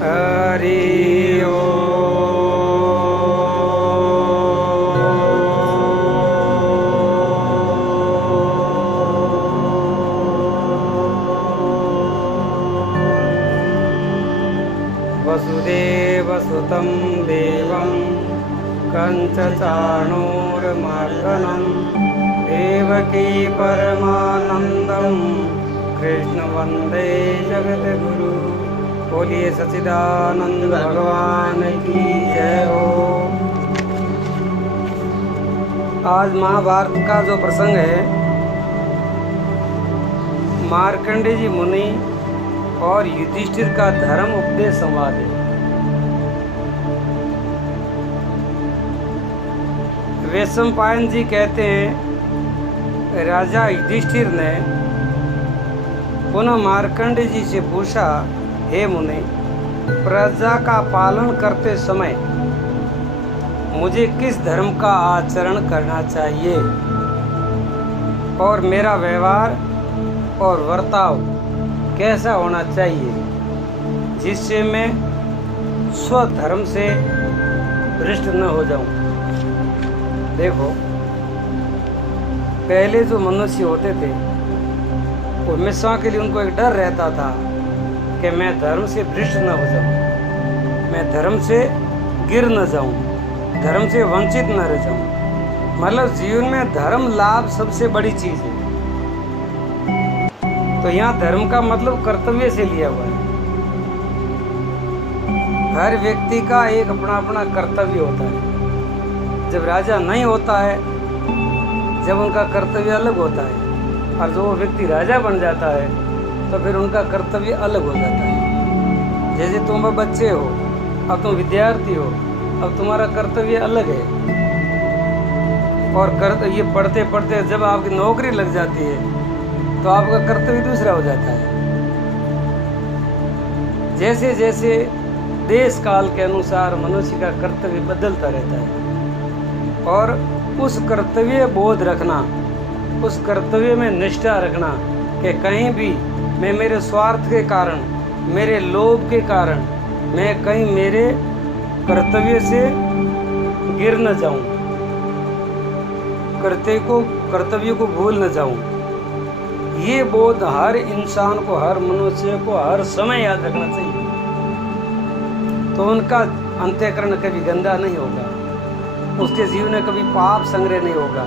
हरि वसुदेवसुतं देवं कंसचाणूरमर्दनं देवकी परमानंदं कृष्ण वंदे जगद्गुरु। बोलिए सच्चिदानंद भगवान की जय हो। आज महाभारत का जो प्रसंग है, मार्कंडेय जी मुनि और युधिष्ठिर का धर्म उपदेश संवाद है। वैशंपायन जी कहते हैं, राजा युधिष्ठिर ने पुनः मार्कंडेय जी से पूछा, हे मुनि, प्रजा का पालन करते समय मुझे किस धर्म का आचरण करना चाहिए और मेरा व्यवहार और वर्ताव कैसा होना चाहिए जिससे मैं स्वधर्म से भ्रष्ट न हो जाऊं। देखो, पहले जो मनुष्य होते थे, वो हमेशा के लिए उनको एक डर रहता था कि मैं धर्म से भ्रष्ट न हो जाऊं, मैं धर्म से गिर न जाऊं, धर्म से वंचित न रह जाऊं। मतलब जीवन में धर्म लाभ सबसे बड़ी चीज है। तो यहाँ धर्म का मतलब कर्तव्य से लिया हुआ है। हर व्यक्ति का एक अपना अपना कर्तव्य होता है। जब राजा नहीं होता है, जब उनका कर्तव्य अलग होता है, और जो वो व्यक्ति राजा बन जाता है तो फिर उनका कर्तव्य अलग हो जाता है। जैसे तुम बच्चे हो, अब तुम विद्यार्थी हो, अब तुम्हारा कर्तव्य अलग है। और ये पढ़ते पढ़ते जब आपकी नौकरी लग जाती है तो आपका कर्तव्य दूसरा हो जाता है। जैसे जैसे देश काल के अनुसार मनुष्य का कर्तव्य बदलता रहता है, और उस कर्तव्य बोध रखना, उस कर्तव्य में निष्ठा रखना कि कहीं भी मैं मेरे स्वार्थ के कारण, मेरे लोभ के कारण मैं कहीं मेरे कर्तव्य से गिर न जाऊं, कर्तव्य को भूल न जाऊं। ये बोध हर इंसान को, हर मनुष्य को हर समय याद रखना चाहिए। तो उनका अंतःकरण कभी गंदा नहीं होगा, उसके जीवन में कभी पाप संग्रह नहीं होगा।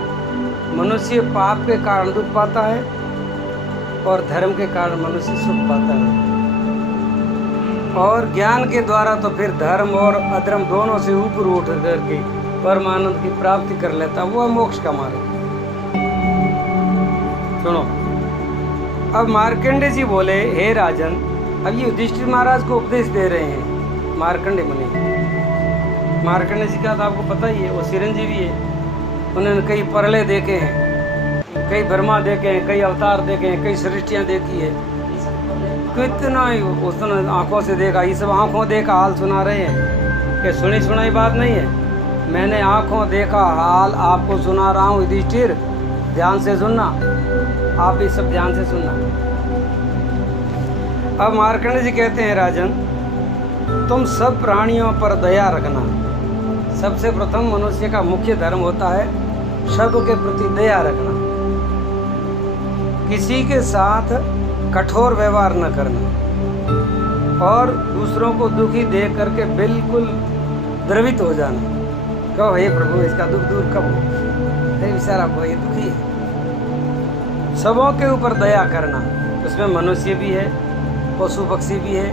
मनुष्य पाप के कारण दुख पाता है और धर्म के कारण मनुष्य सुख पाता है। और ज्ञान के द्वारा तो फिर धर्म और अधर्म दोनों से ऊपर उठ करके परमानंद की प्राप्ति कर लेता, वो मोक्ष का मार्ग। सुनो, अब मार्कंडेय जी बोले, हे राजन, अब ये युधिष्ठिर महाराज को उपदेश दे रहे हैं मार्कंडेय मुनि। मार्कंडेय जी का तो आपको पता ही है, वो चिरंजीवी है। उन्होंने कई परलय देखे हैं, कई ब्रह्मा देखे हैं, कई अवतार देखे हैं, कई सृष्टियाँ देखी है। कितना ही उसने आंखों से देखा। ये सब आंखों देखा हाल सुना रहे हैं कि सुनी सुनाई बात नहीं है। मैंने आंखों देखा हाल आपको सुना रहा हूँ युधिष्ठिर, ध्यान से सुनना। आप ये सब ध्यान से सुनना। अब मार्कंडेय जी कहते हैं, राजन, तुम सब प्राणियों पर दया रखना। सबसे प्रथम मनुष्य का मुख्य धर्म होता है सबके प्रति दया रखना। किसी के साथ कठोर व्यवहार न करना और दूसरों को दुखी देख करके बिल्कुल द्रवित हो जाना। कहो, हे प्रभु, इसका दुख दूर कब हो, अरे बेचारा ये दुखी है। सबों के ऊपर दया करना, उसमें मनुष्य भी है, पशु पक्षी भी है,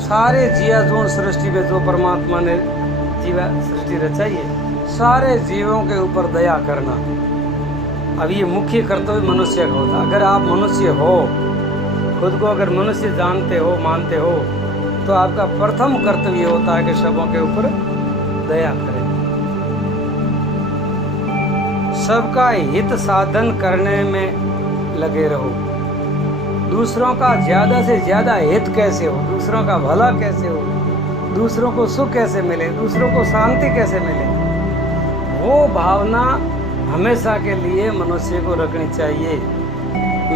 सारे जीवाजोन सृष्टि में जो परमात्मा ने जीवा सृष्टि रचाई है, सारे जीवों के ऊपर दया करना। अब ये मुख्य कर्तव्य मनुष्य का होता है। अगर आप मनुष्य हो, खुद को अगर मनुष्य जानते हो, मानते हो, तो आपका प्रथम कर्तव्य होता है कि सबों के ऊपर दया करें। सबका हित साधन करने में लगे रहो। दूसरों का ज़्यादा से ज़्यादा हित कैसे हो, दूसरों का भला कैसे हो, दूसरों को सुख कैसे मिले, दूसरों को शांति कैसे मिले, वो भावना हमेशा के लिए मनुष्य को रखनी चाहिए।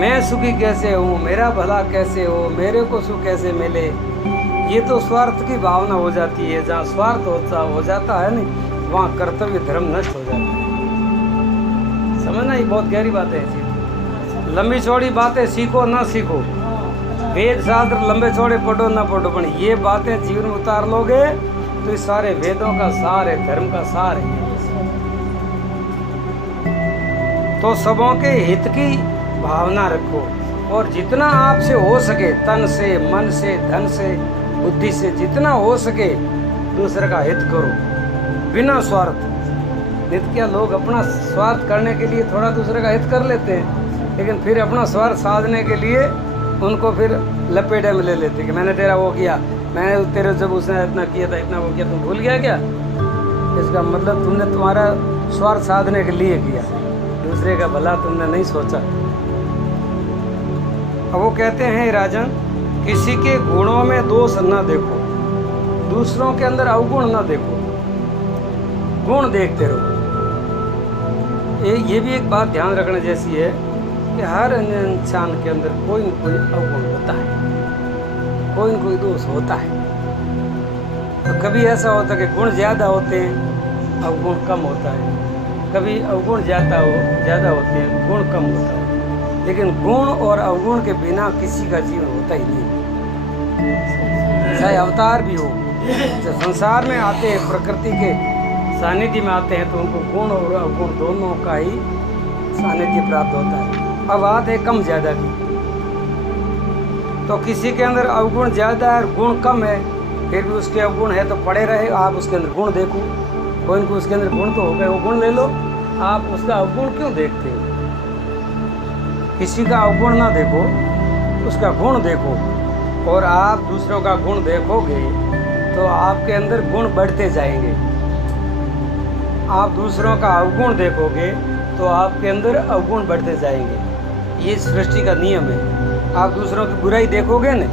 मैं सुखी कैसे हूँ, मेरा भला कैसे हो, मेरे को सुख कैसे मिले, ये तो स्वार्थ की भावना हो जाती है। जहाँ स्वार्थ हो जाता है नहीं, वहाँ कर्तव्य धर्म नष्ट हो जाता है। समझना, ये बहुत गहरी बात है। लंबी चौड़ी बातें सीखो ना सीखो, वेद शास्त्र लंबे चौड़े पढ़ो ना पढ़ो, पर ये बातें जीवन में उतार लोगे तो ये सारे वेदों का सार है, धर्म का सार है। तो सबों के हित की भावना रखो और जितना आपसे हो सके, तन से, मन से, धन से, बुद्धि से, जितना हो सके दूसरे का हित करो बिना स्वार्थ। हित क्या, लोग अपना स्वार्थ करने के लिए थोड़ा दूसरे का हित कर लेते हैं, लेकिन फिर अपना स्वार्थ साधने के लिए उनको फिर लपेटे में ले लेते कि मैंने तेरा वो किया, मैंने तेरे जब उसने इतना किया था, इतना वो किया, तुम भूल गया क्या? इसका मतलब तुमने तुम्हारा स्वार्थ साधने के लिए किया, दूसरे का भला तुमने नहीं सोचा। अब वो कहते हैं राजन, किसी के गुणों में दोष न देखो, दूसरों के अंदर अवगुण न देखो, गुण देखते रहो। ये भी एक बात ध्यान रखने जैसी है कि हर इंसान के अंदर कोई न कोई अवगुण होता है, कोई न कोई दोष होता है। तो कभी ऐसा होता है कि गुण ज़्यादा होते हैं, अवगुण कम होता है, कभी अवगुण ज़्यादा होते हैं, गुण कम होता है। लेकिन गुण और अवगुण के बिना किसी का जीवन होता ही नहीं, चाहे अवतार भी हो। जब संसार में आते हैं, प्रकृति के सानिध्य में आते हैं, तो उनको गुण और अवगुण दोनों का ही सानिध्य प्राप्त होता है। अब बात है कम ज़्यादा की, तो किसी के अंदर अवगुण ज़्यादा है और गुण कम है, फिर भी उसके अवगुण है तो पड़े रहे, आप उसके अंदर गुण देखो। कोई न कोई उसके अंदर गुण तो हो गए, वो गुण ले लो, आप उसका अवगुण क्यों देखते हो? किसी का अवगुण ना देखो, उसका गुण देखो। और आप दूसरों का गुण देखोगे तो आपके अंदर गुण बढ़ते जाएंगे। आप दूसरों का अवगुण देखोगे तो आपके अंदर अवगुण बढ़ते जाएंगे। ये सृष्टि का नियम है। आप दूसरों की बुराई देखोगे न,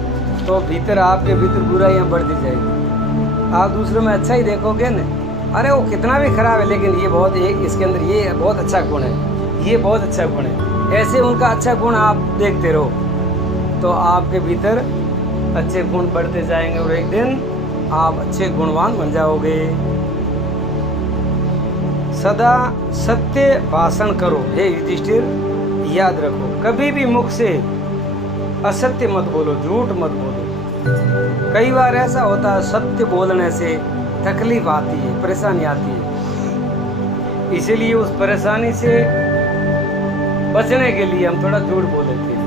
तो भीतर आपके भीतर बुराइयाँ बढ़ती जाएगी। आप दूसरों में अच्छा ही देखोगे न, अरे वो कितना भी खराब है लेकिन ये बहुत, इसके अंदर ये बहुत अच्छा गुण है, ये बहुत अच्छा गुण है, ऐसे उनका अच्छा गुण आप देखते रहो तो आपके भीतर अच्छे गुण बढ़ते जाएंगे और एक दिन आप अच्छे गुणवान बन जाओगे। सदा सत्य भाषण करो, हे युधिष्ठिर, याद रखो, कभी भी मुख से असत्य मत बोलो, झूठ मत बोलो। कई बार ऐसा होता है सत्य बोलने से तकलीफ आती है, परेशानी आती है, इसीलिए उस परेशानी से बचने के लिए हम थोड़ा झूठ बोल लेते हैं।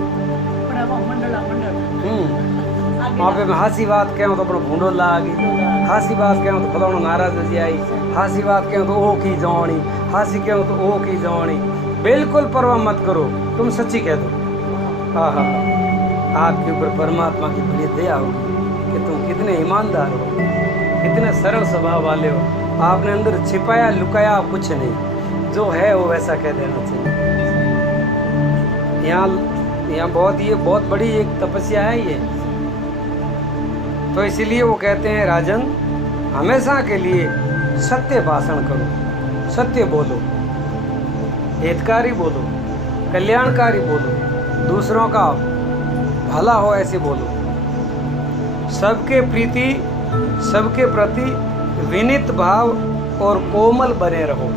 वहाँ पे हंसी बात कहूँ तो अपना भूडो लागी, हंसी बात कहूँ तो फलाना नाराज हो जाए, हंसी बात कहूँ तो ओ की जवानी, हंसी कहूँ तो ओ की जवानी। बिल्कुल परवाह मत करो, तुम सच्ची कह दो। हाँ हाँ, आपके ऊपर परमात्मा की बड़ी दया होगी कि तुम कितने ईमानदार हो, कितने सरल स्वभाव वाले हो। आपने अंदर छिपाया लुकाया कुछ नहीं, जो है वो वैसा कह देना चाहिए। यहाँ बहुत बड़ी एक तपस्या है ये। तो इसीलिए वो कहते हैं राजन, हमेशा के लिए सत्य भाषण करो, सत्य बोलो, हितकारी बोलो, कल्याणकारी बोलो, दूसरों का भला हो ऐसे बोलो, सबके प्रीति, सबके प्रति विनीत भाव और कोमल बने रहो,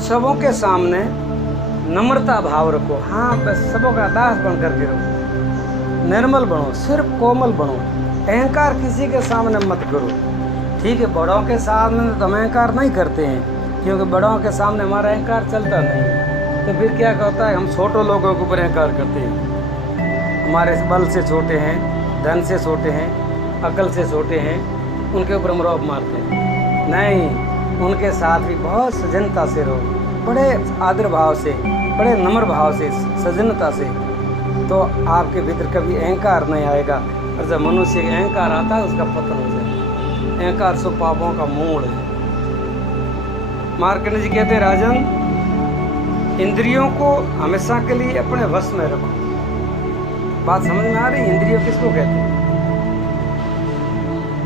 सबों के सामने नम्रता भाव रखो। हाँ, बस सबों का दास बन करके रहो, निर्मल बनो, सिर्फ कोमल बनो, अहंकार किसी के सामने मत करो। ठीक है, बड़ों के सामने तो हम अहंकार नहीं करते हैं, क्योंकि बड़ों के सामने हमारा अहंकार चलता नहीं। तो फिर क्या होता है, हम छोटे लोगों के ऊपर अहंकार करते हैं। हमारे बल से छोटे हैं, धन से छोटे हैं, अकल से छोटे हैं, उनके ऊपर हम रौब मारते हैं। नहीं, उनके साथ भी बहुत सजनता से रहो, बड़े आदर भाव से, बड़े नम्र भाव से, सजनता से, तो आपके भीतर कभी अहंकार नहीं आएगा। और जब मनुष्य का अहंकार आता है उसका पतन हो जाए। अहंकार सब पापों का मूल है। मार्कंडेय जी कहते हैं राजन, इंद्रियों को हमेशा के लिए अपने वश में रखो। बात समझ में आ रही है? इंद्रियों किसको कहते हैं?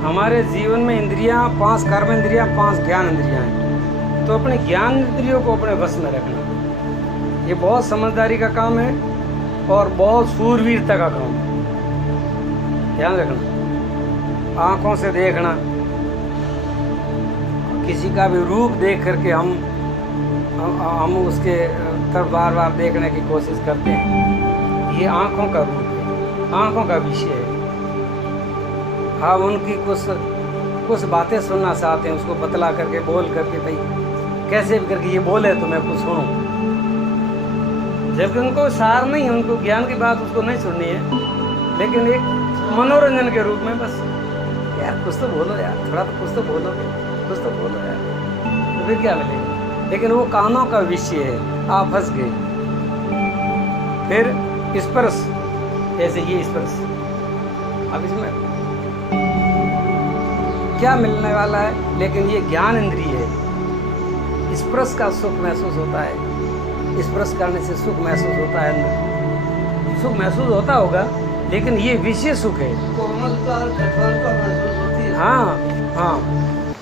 हमारे जीवन में इंद्रियां 5 कर्म इंद्रियां, 5 ज्ञान इंद्रियां हैं। तो अपने ज्ञान इंद्रियों को अपने वश में रखना, ये बहुत समझदारी का काम है और बहुत सूरवीरता का काम है। ध्यान रखना। आँखों से देखना, किसी का भी रूप देख करके हम उसके तरफ बार बार देखने की कोशिश करते हैं। ये आँखों का रूप है, आँखों का विषय है। हम उनकी कुछ बातें सुनना चाहते हैं, उसको बतला करके बोल करके भाई कैसे भी करके ये बोले तो मैं कुछ सुनूं, जबकि उनको सार नहीं है, उनको ज्ञान की बात उसको नहीं सुननी है, लेकिन एक मनोरंजन के रूप में बस यार कुछ तो बोलो यार, थोड़ा तो कुछ तो बोलोगे, कुछ तो बोलो यार, तो फिर क्या मिलेगा। लेकिन वो कानों का विषय है, आप फंस गए। फिर स्पर्श, जैसे ये स्पर्श, अब इसमें क्या मिलने वाला है, लेकिन ये ज्ञान इंद्रिय है। स्पर्श का सुख महसूस होता है, स्पर्श करने से सुख महसूस होता है, अंदर सुख महसूस होता होगा, लेकिन ये विषय सुख है। कोमलता कठोरता महसूस होती है। हाँ हाँ,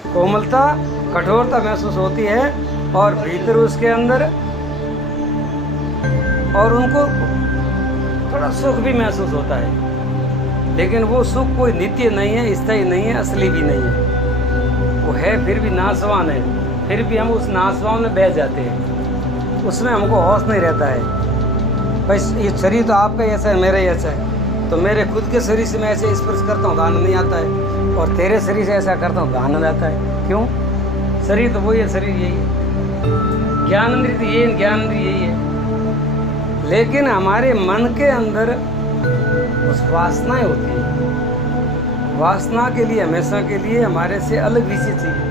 कोमलता कठोरता महसूस होती है, और भीतर उसके अंदर और उनको थोड़ा सुख भी महसूस होता है, लेकिन वो सुख कोई नित्य नहीं है, स्थायी नहीं है, असली भी नहीं है। वो है फिर भी नाशवान है, फिर भी हम उस नाशवान में बह जाते हैं, उसमें हमको होश नहीं रहता है। बस ये शरीर तो आपका ऐसा है, मेरा ही ऐसा है, तो मेरे खुद के शरीर से मैं ऐसे स्पर्श करता हूँ तो आनंद नहीं आता है, और तेरे शरीर से ऐसा करता हूँ तो आनंद आता है। क्यों? शरीर तो वही है, शरीर यही है, ज्ञान इंद्रिय तो ये, ज्ञान इंद्रिय यही है। लेकिन हमारे मन के अंदर उस वासनाएं होती है, वासना के लिए हमेशा के लिए हमारे से अलग विषय चाहिए।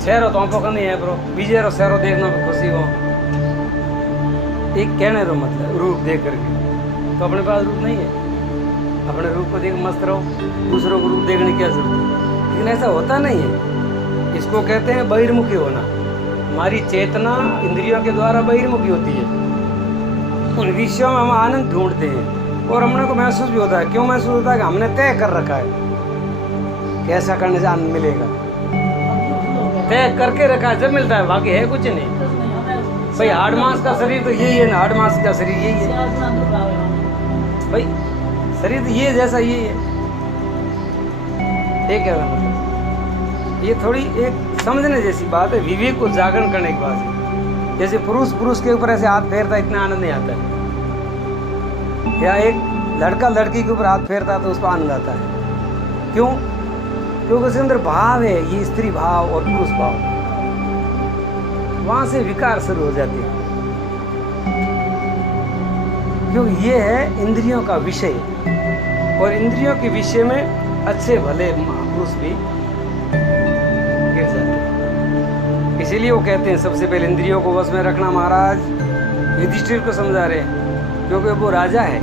शहरों तो आंखों का नहीं है ब्रो, बीजे रो शहरों देखना भी खुशी हो, एक कहने रो मतलब रूप देख करके, तो अपने पास रूप नहीं है, अपने रूप को देख मस्त रहो, दूसरों को रूप देखने की क्या जरूरत है। लेकिन ऐसा होता नहीं है, इसको कहते हैं बहिर्मुखी होना। हमारी चेतना इंद्रियों के द्वारा बहिर्मुखी होती है, उन विषयों में हम आनंद ढूंढते हैं, और हमने को महसूस भी होता है। क्यों महसूस होता है? कि हमने तय कर रखा है कि ऐसा करने से आनंद मिलेगा, तय करके रखा है, जब मिलता है, बाकी है कुछ नहीं। भाई हाड़ मांस का शरीर तो यही है ना, हाड़ मांस का शरीर यही है भाई, शरीर तो ये जैसा यही है। ये क्या मतलब, ये थोड़ी एक समझने जैसी बात है, विवेक को जागरण करने की बात है। जैसे पुरुष के ऊपर ऐसे हाथ फेरता है, इतना आनंद नहीं आता है, या एक लड़का लड़की के ऊपर हाथ फेरता है तो उसको आनंद आता है। क्यों? क्योंकि उसके अंदर भाव है, ये स्त्री भाव और पुरुष भाव, वहां से विकार शुरू हो जाते हैं, क्योंकि ये है इंद्रियों का विषय, और इंद्रियों के विषय में अच्छे भले महापुरुष भी गिर जाते हैं। इसीलिए वो कहते हैं सबसे पहले इंद्रियों को वश में रखना। महाराज युधिष्ठिर को समझा रहे हैं, क्योंकि वो राजा है,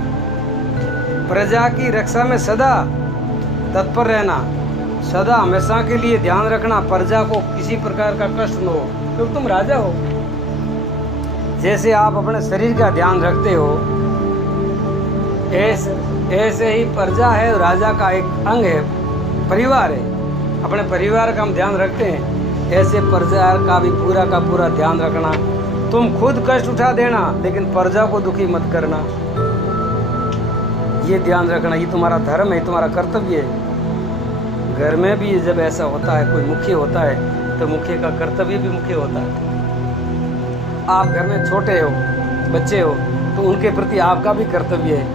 प्रजा की रक्षा में सदा तत्पर रहना, सदा हमेशा के लिए ध्यान रखना, प्रजा को किसी प्रकार का कष्ट न हो, क्योंकि तुम राजा हो। जैसे आप अपने शरीर का ध्यान रखते हो, ऐसे ही प्रजा है, राजा का एक अंग है, परिवार है, अपने परिवार का हम ध्यान रखते हैं, ऐसे प्रजा का भी पूरा का पूरा ध्यान रखना। तुम खुद कष्ट उठा देना, लेकिन प्रजा को दुखी मत करना, ये ध्यान रखना। ये तुम्हारा धर्म है, तुम्हारा कर्तव्य है। घर में भी जब ऐसा होता है, कोई मुखिय होता है, तो मुखिय का कर्तव्य भी मुख्य होता है। आप घर में छोटे हो, बच्चे हो, तो उनके प्रति आपका भी कर्तव्य है,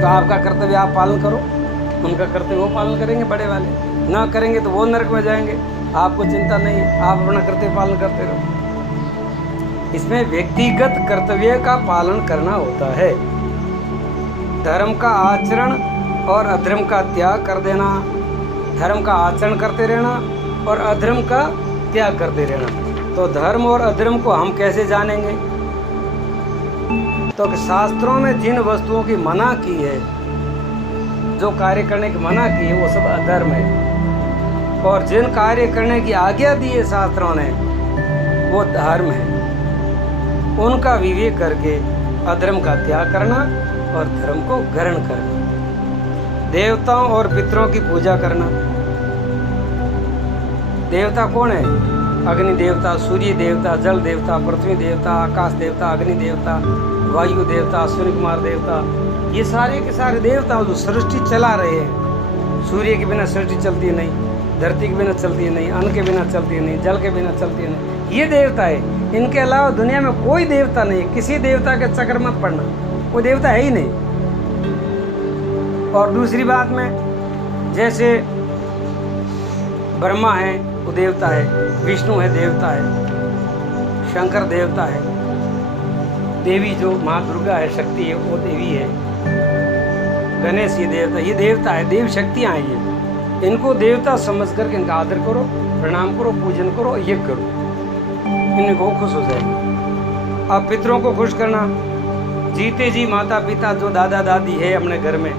तो आपका कर्तव्य आप पालन करो, उनका कर्तव्य वो पालन करेंगे, बड़े वाले ना करेंगे तो वो नरक में जाएंगे। आपको चिंता नहीं है, आप अपना कर्तव्य पालन करते रहो। इसमें व्यक्तिगत कर्तव्य का पालन करना होता है। धर्म का आचरण और अधर्म का त्याग कर देना, धर्म का आचरण करते रहना और अधर्म का त्याग करते रहना। तो धर्म और अधर्म को हम कैसे जानेंगे? तो शास्त्रों में जिन वस्तुओं की मना की है, जो कार्य करने की मना की है, वो सब अधर्म है, और जिन कार्य करने की आज्ञा दी है शास्त्रों ने, वो धर्म है। उनका विवेक करके अधर्म का त्याग करना और धर्म को ग्रहण करना। देवताओं और पितरों की पूजा करना। देवता कौन है? अग्नि देवता, सूर्य देवता, जल देवता, पृथ्वी देवता, आकाश देवता, अग्नि देवता, वायु देवता, सूर्य कुमार देवता, ये सारे के सारे देवता जो सृष्टि चला रहे हैं। सूर्य के बिना सृष्टि चलती नहीं, धरती के बिना चलती नहीं, अन्न के बिना चलती नहीं, जल के बिना चलती नहीं। ये देवता है, इनके अलावा दुनिया में कोई देवता नहीं। किसी देवता के चक्कर मत पड़ना, कोई देवता है ही नहीं। और दूसरी बात में, जैसे ब्रह्मा है वो देवता है, विष्णु है देवता है, शंकर देवता है, देवी जो माँ दुर्गा है, शक्ति है, वो देवी है, गणेश ये देवता है, देव शक्तियाँ हैं ये। इनको देवता समझ करके इनका आदर करो, प्रणाम करो, पूजन करो, यज्ञ करो, इनको खुश हो जाएगी। अब पितरों को खुश करना, जीते जी माता पिता जो दादा दादी है अपने घर में,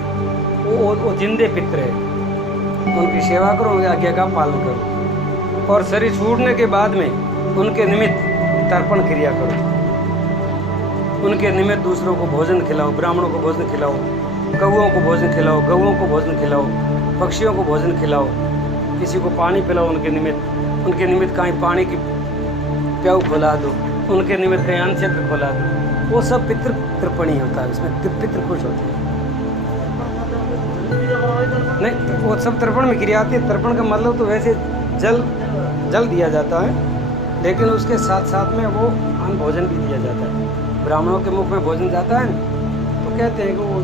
वो जिंदे पितर है, उनकी सेवा करो, उनकी आज्ञा का पालन करो। और शरीर छूटने के बाद में उनके निमित्त तर्पण क्रिया करो, उनके निमित्त दूसरों को भोजन खिलाओ, ब्राह्मणों को भोजन खिलाओ, कौओं को भोजन खिलाओ, गौओं को भोजन खिलाओ, पक्षियों को भोजन खिलाओ, किसी को पानी पिलाओ उनके निमित्त कहीं पानी की प्याऊ खोला दो, उनके निमित्त कहीं अन्न क्षेत्र खोला दो। वो सब पितृ तर्पणी होता है, इसमें पितृ खुश होते हैं। नहीं, वो सब तर्पण में क्रिया आती है। तर्पण का मतलब तो वैसे जल दिया जाता है, लेकिन उसके साथ साथ में वो अन्न भोजन भी दिया जाता है। ब्राह्मणों के मुख में भोजन जाता है तो कहते हैं कि वो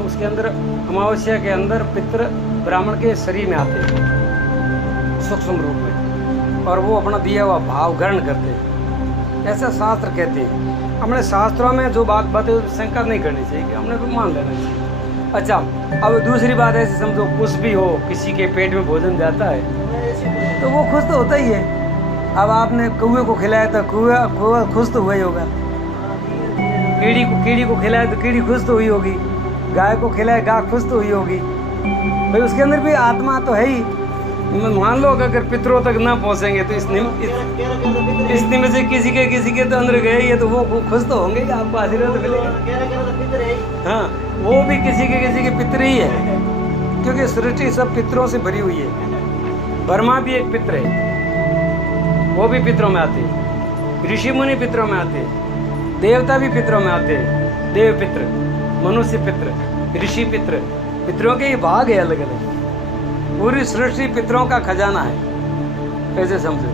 उसके अंदर अमावस्या के अंदर पितृ ब्राह्मण के शरीर में आते हैं सूक्ष्म रूप में, और वो अपना दिया हुआ भाव ग्रहण करते हैं, ऐसा शास्त्र कहते हैं। अपने शास्त्रों में जो बात शंका नहीं करनी चाहिए, कि हमने तो मान लेना चाहिए। अच्छा, अब दूसरी बात ऐसे समझो, कुछ भी हो, किसी के पेट में भोजन जाता है तो वो खुश तो होता ही है। अब आपने कौवे को खिलाया तो कौवा खुश तो हुआ ही होगा, कीड़ी को खिलाया तो कीड़ी खुश तो हुई होगी, गाय को खिलाया गाय खुश तो हुई होगी। भाई उसके अंदर भी आत्मा तो है ही। मान लो अगर पितरों तक ना पहुंचेंगे तो इस निमित्त से किसी के तो अंदर गए ही है, तो वो खुश तो होंगे कि आपको आशीर्वाद मिलेगा। हाँ, वो भी किसी के पितर ही है, क्योंकि सृष्टि सब पितरों से भरी हुई है। ब्रह्मा भी एक पितर है, वो भी पितरों में आते हैं, ऋषि मुनि पितरों में आते हैं, देवता भी पितरों में आते हैं, देव पित्र, मनुष्य पित्र, ऋषि पित्र, पितरों के ये भाग है अलग अलग। पूरी सृष्टि पितरों का खजाना है, कैसे समझो।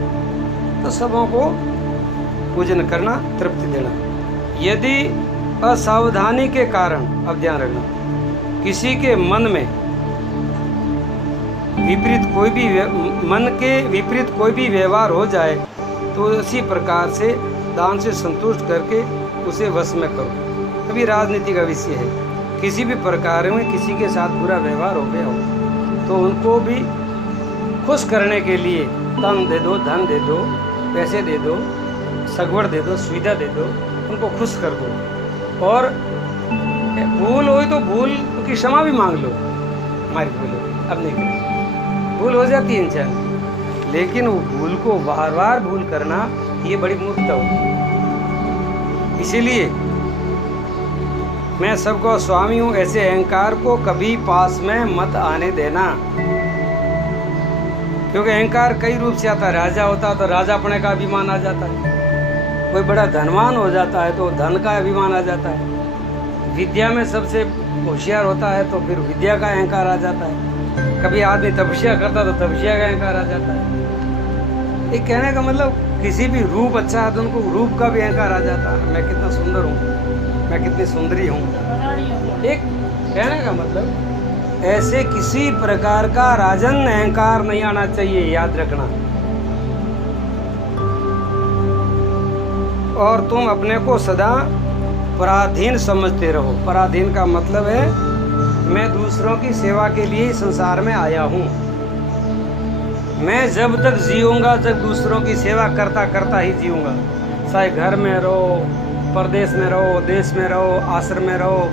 तो सबों को पूजन करना, तृप्ति देना। यदि असावधानी के कारण, अब ध्यान रखना, किसी के मन के विपरीत कोई भी व्यवहार हो जाए तो इसी प्रकार से दान से संतुष्ट करके उसे वश में करो। अभी राजनीति का विषय है, किसी भी प्रकार में किसी के साथ बुरा व्यवहार हो गया हो तो उनको भी खुश करने के लिए तन दे दो, धन दे दो, पैसे दे दो, सगवड़ दे दो, सुविधा दे दो, उनको खुश कर दो। और भूल हो तो भूल की क्षमा भी मांग लो, हमारी भूल हो, अब नहीं करें, भूल हो जाती है इंसान, लेकिन वो भूल को बार बार भूल करना ये बड़ी मूर्खता होगी। इसीलिए मैं सबको स्वामी हूँ, ऐसे अहंकार को कभी पास में मत आने देना, क्योंकि अहंकार कई रूप से आता है। राजा होता है तो राजापने का अभिमान आ जाता है, कोई बड़ा धनवान हो जाता है तो धन का अभिमान आ जाता है, विद्या में सबसे होशियार होता है तो फिर विद्या का अहंकार आ जाता है, कभी आदमी तपस्या करता तो तपस्या का अहंकार आ जाता है। ये कहने का मतलब किसी भी रूप अच्छा है तो उनको रूप का भी अहंकार आ जाता है, मैं कितना सुंदर हूँ, मैं कितनी सुंदरी हूँ। एक कहने का मतलब ऐसे किसी प्रकार का राजन अहंकार नहीं आना चाहिए, याद रखना। और तुम अपने को सदा पराधीन समझते रहो। पराधीन का मतलब है मैं दूसरों की सेवा के लिए संसार में आया हूँ, मैं जब तक जीऊँगा जब दूसरों की सेवा करता करता ही जीऊँगा। चाहे घर में रहो, परदेश में रहो, देश में रहो, आश्रम में रहो,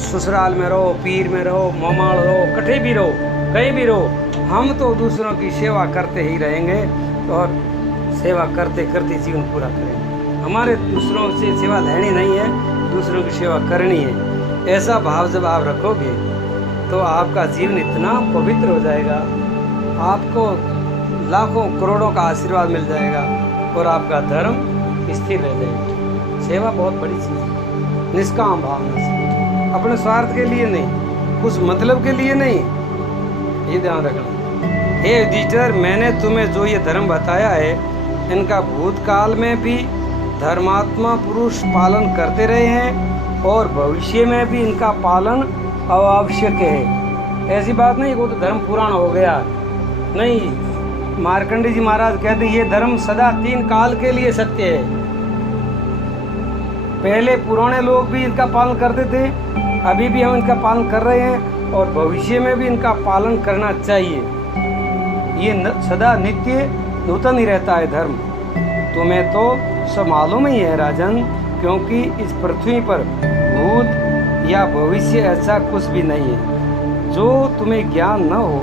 ससुराल में रहो, पीर में रहो, मोमाड़ रहो, कहीं भी रहो, कहीं भी रहो, हम तो दूसरों की सेवा करते ही रहेंगे और सेवा करते करते जीवन पूरा करेंगे। हमारे दूसरों से सेवा लेनी नहीं है, दूसरों की सेवा करनी है। ऐसा भाव जब आप रखोगे तो आपका जीवन इतना पवित्र हो जाएगा, आपको लाखों करोड़ों का आशीर्वाद मिल जाएगा और आपका धर्म स्थिर रह जाएगा। सेवा बहुत बड़ी चीज़ है, निष्काम भावना से, अपने स्वार्थ के लिए नहीं, कुछ मतलब के लिए नहीं, ये ध्यान रखना। हे युधिष्ठिर, मैंने तुम्हें जो ये धर्म बताया है, इनका भूतकाल में भी धर्मात्मा पुरुष पालन करते रहे हैं और भविष्य में भी इनका पालन आवश्यक है। ऐसी बात नहीं वो तो धर्म पुराना हो गया, नहीं। मार्कंडेय जी महाराज कहते हैं ये धर्म सदा 3 काल के लिए सत्य है। पहले पुराने लोग भी इनका पालन करते थे, अभी भी हम इनका पालन कर रहे हैं और भविष्य में भी इनका पालन करना चाहिए। ये सदा नित्य नूतन ही रहता है धर्म। तुम्हें तो सब मालूम ही है राजन, क्योंकि इस पृथ्वी पर भूत या भविष्य ऐसा कुछ भी नहीं है जो तुम्हें ज्ञान न हो।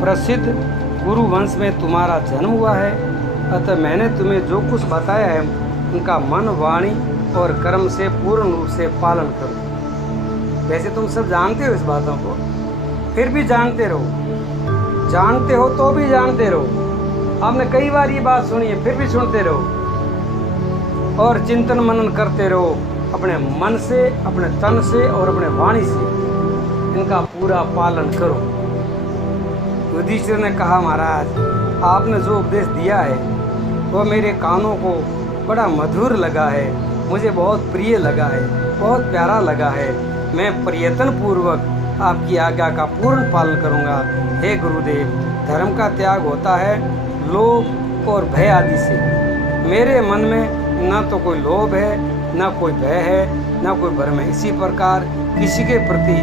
प्रसिद्ध गुरु वंश में तुम्हारा जन्म हुआ है, अतः मैंने तुम्हें जो कुछ बताया है उनका मन, वाणी और कर्म से पूर्ण रूप से पालन करो। वैसे तुम सब जानते हो इस बातों को, फिर भी जानते रहो। जानते हो तो भी जानते रहो। आपने कई बार ये बात सुनी है, फिर भी सुनते रहो और चिंतन मनन करते रहो अपने मन से, अपने तन से और अपने वाणी से। इनका पूरा पालन करो। युधिष्ठिर ने कहा, महाराज आपने जो उपदेश दिया है वो मेरे कानों को बड़ा मधुर लगा है, मुझे बहुत प्रिय लगा है, बहुत प्यारा लगा है। मैं प्रयत्न पूर्वक आपकी आज्ञा का पूर्ण पालन करूंगा। हे गुरुदेव, धर्म का त्याग होता है लोभ और भय आदि से। मेरे मन में न तो कोई लोभ है, न कोई भय है, न कोई भ्रम है। इसी प्रकार किसी के प्रति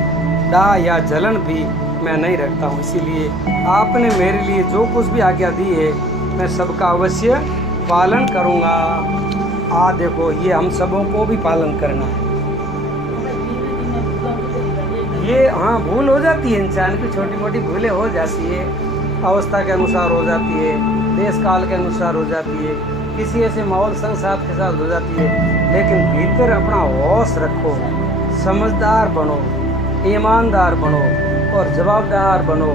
डाह या जलन भी मैं नहीं रखता हूँ। इसीलिए आपने मेरे लिए जो कुछ भी आज्ञा दी है मैं सबका अवश्य पालन करूँगा। देखो ये हम सबों को भी पालन करना है। ये हाँ भूल हो जाती है, इंसान की छोटी मोटी भूलें हो जाती है, अवस्था के अनुसार हो जाती है, देश काल के अनुसार हो जाती है, किसी ऐसे माहौल संसार के साथ हो जाती है। लेकिन भीतर अपना होश रखो, समझदार बनो, ईमानदार बनो और जवाबदार बनो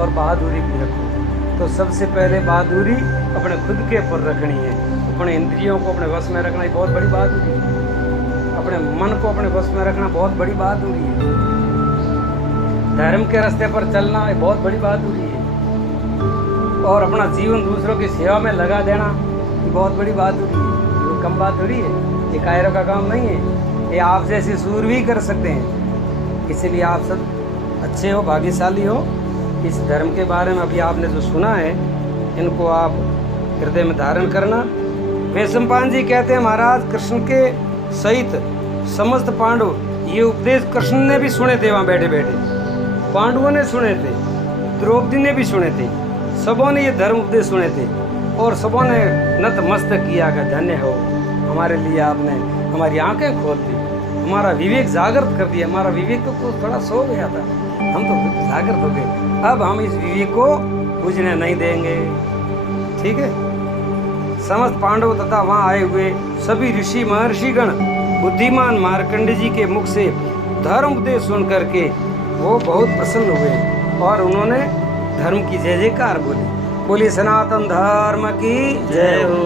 और बहादुरी भी रखो। तो सबसे पहले बहादुरी अपने खुद के ऊपर रखनी है। अपने इंद्रियों को अपने वश में रखना बहुत बड़ी बहादुरी है। अपने मन को अपने वश में रखना बहुत बड़ी बहादुरी है। धर्म के रास्ते पर चलना एक बहुत बड़ी बहादुरी है। और अपना जीवन दूसरों की सेवा में लगा देना ये बहुत बड़ी बहादुरी है। ये कम बहादुरी है, ये कायरों का काम नहीं है। ये आप जैसे सूर भी कर सकते हैं। इसीलिए आप सब अच्छे हो, भाग्यशाली हो। इस धर्म के बारे में अभी आपने जो सुना है इनको आप हृदय में धारण करना। वैशंपायन जी कहते हैं, महाराज कृष्ण के सहित समस्त पांडव, ये उपदेश कृष्ण ने भी सुने थे, वहाँ बैठे बैठे पांडवों ने सुने थे, द्रौपदी ने भी सुने थे, सबों ने ये धर्म उपदेश सुने थे और सबों ने नतमस्तक किया कि धन्य हो, हमारे लिए आपने हमारी आंखें खोल दी, हमारा विवेक जागृत कर दिया। हमारा विवेक तो थोड़ा सो गया था, हम तो जागृत हो गए। अब हम इस विवेक को बुझने नहीं देंगे। ठीक है। समस्त पांडव तथा वहाँ आए हुए सभी ऋषि महर्षिगण बुद्धिमान मार्कंडेय जी के मुख से धर्म उपदेश सुन करके वो बहुत प्रसन्न हुए और उन्होंने धर्म की जय जयकार बोली। बोली सनातन धर्म की जय हो।